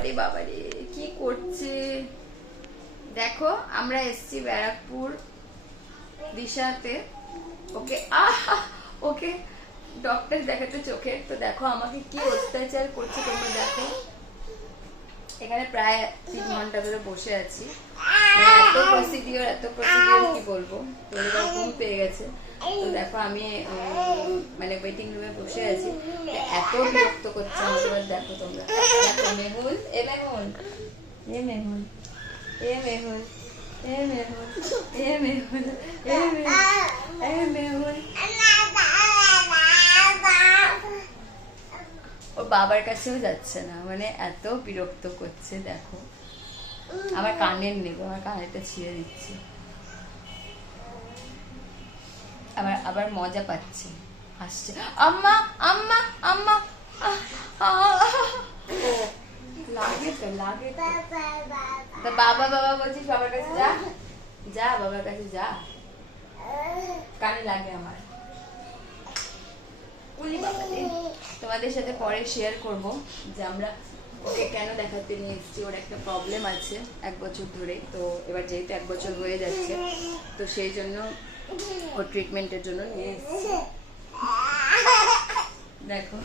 বাবারে বাবারে কি করছে দেখো। আমরা এসছি ব্যারাকপুর দিশাতে, ওকে ওকে ডক্টর দেখাতে চোখে। তো দেখো আমাকে কি অত্যাচার করছে তোমরা দেখো। এখানে প্রায় 3 ঘন্টা ধরে বসে আছি, এত প্রসিডিওর কি বলবো। তো এবার ঘুম পেয়ে গেছে। তো দেখো আমি মানে ওয়েটিং রুমে বসে আছি, এত বিরক্ত করছে আমাকে। এবার দেখো তোমরা, দেখো মেহুল, এ মেহুল, এ মেহুল, এ মেহুল, এ মেহুল, এ মেহুল, এ মেহুল, এ মেহুল। ওর বাবার কাছেও যাচ্ছে না, মানে এত বিরক্ত করছে দেখো। আমার কানের নেব, আমার কানেরটা ছিঁড়ে দিচ্ছি। আবার মজা পাচ্ছে, হাসছে। আম্মা আম্মা আম্মা, লাগে তো লাগে তো। বাবা বাবা বলছিস, বাবার কাছে যা, যা বাবার কাছে যা, কানে লাগে আমার। তোমাদের সাথে পরে শেয়ার করব যে আমরা ওকে কেন দেখাতে নিয়ে এসেছি। ওর একটা প্রবলেম আছে 1 বছর ধরে। তো এবার যেহেতু 1 বছর হয়ে যাচ্ছে, তো সেই জন্য ওর ট্রিটমেন্টের জন্য নিয়ে এসেছি। দেখো